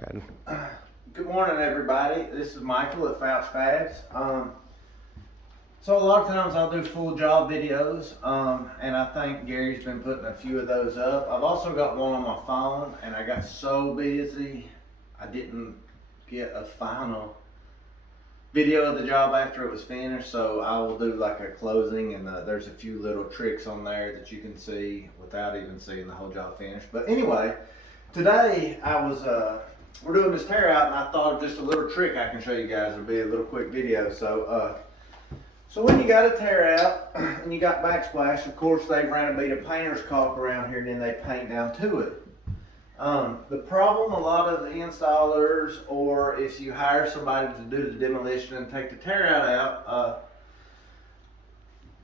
ahead. Good morning, everybody. This is Michael at FOUCH FABS. So a lot of times I'll do full job videos, and I think Gary's been putting a few of those up. I've also got one on my phone, and I got so busy I didn't get a final video of the job after it was finished, so I will do like a closing, and there's a few little tricks on there that you can see without even seeing the whole job finished. But anyway, today we're doing this tear out, and I thought of just a little trick I can show you guys. It'll be a little quick video. So when you got a tear out and you got backsplash, of course they ran a bead of painter's caulk around here and then they paint down to it. The problem a lot of the installers, or if you hire somebody to do the demolition and take the tear out,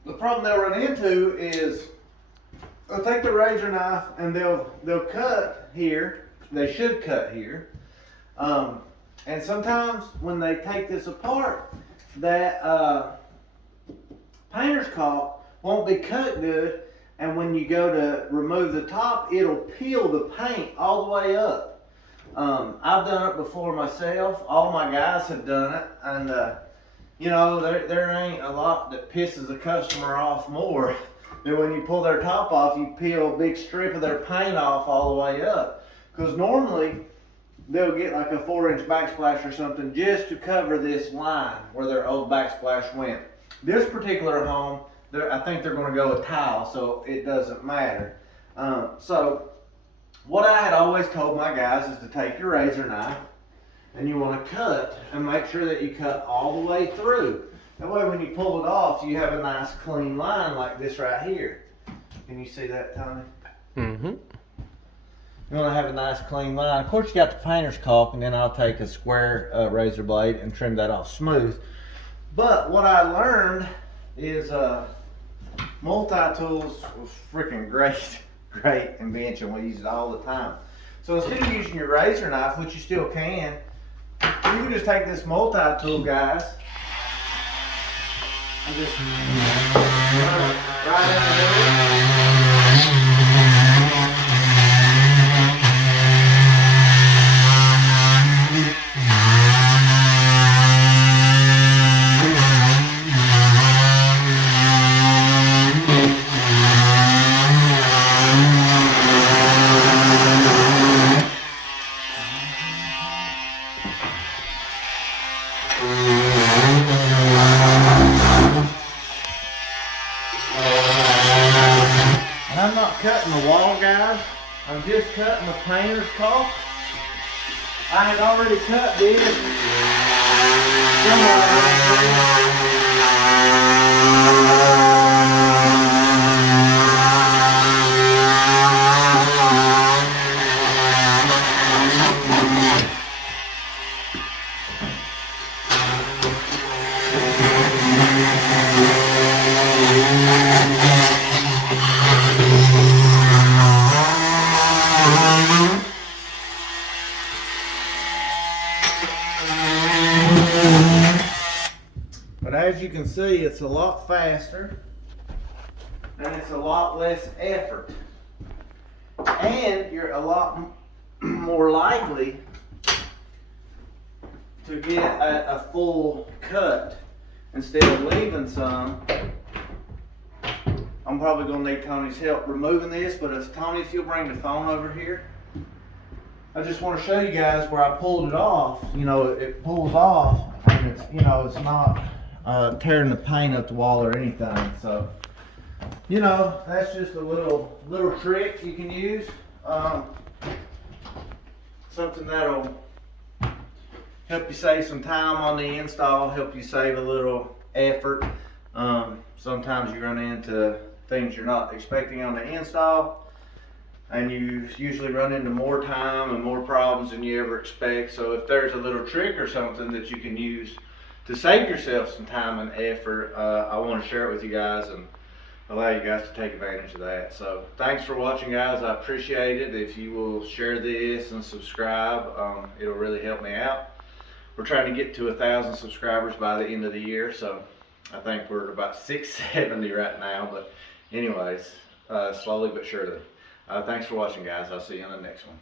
the problem they'll run into is they'll take the razor knife and they'll cut here. They should cut here. And sometimes when they take this apart, that painter's caulk won't be cut good, and when you go to remove the top, it'll peel the paint all the way up. I've done it before myself. All my guys have done it, and you know, there ain't a lot that pisses the customer off more than when you pull their top off, you peel a big strip of their paint off all the way up. Because normally they'll get like a 4-inch backsplash or something just to cover this line where their old backsplash went. This particular home, I think they're going to go with tile, so it doesn't matter. So what I had always told my guys is to take your razor knife and you want to cut and make sure that you cut all the way through. That way when you pull it off, you have a nice clean line like this right here. Can you see that, Tony? Mm-hmm. You want to have a nice clean line. Of course, you got the painter's caulk, and then I'll take a square razor blade and trim that off smooth. But what I learned is multi-tools was freaking great invention. We use it all the time. So instead of using your razor knife, which you still can, you can just take this multi-tool, guys, and just right in the middle. And I'm not cutting the wall, guys. I'm just cutting the painter's caulk. I had already cut this. But as you can see, it's a lot faster and it's a lot less effort, and you're a lot more likely to get a full cut instead of leaving some. I'm probably going to need Tony's help removing this, but if you'll bring the phone over here. I just want to show you guys where I pulled it off. You know, it pulls off, and it's, you know, it's not tearing the paint up the wall or anything. So, you know, that's just a little trick you can use. Something that'll help you save some time on the install, help you save a little effort. Sometimes you run into things you're not expecting on the install, and you usually run into more time and more problems than you ever expect. So if there's a little trick or something that you can use to save yourself some time and effort, I want to share it with you guys and allow you guys to take advantage of that. So thanks for watching, guys. I appreciate it. If you will share this and subscribe, it'll really help me out. We're trying to get to 1,000 subscribers by the end of the year, so I think we're at about 670 right now. But anyways, slowly but surely. Thanks for watching, guys. I'll see you on the next one.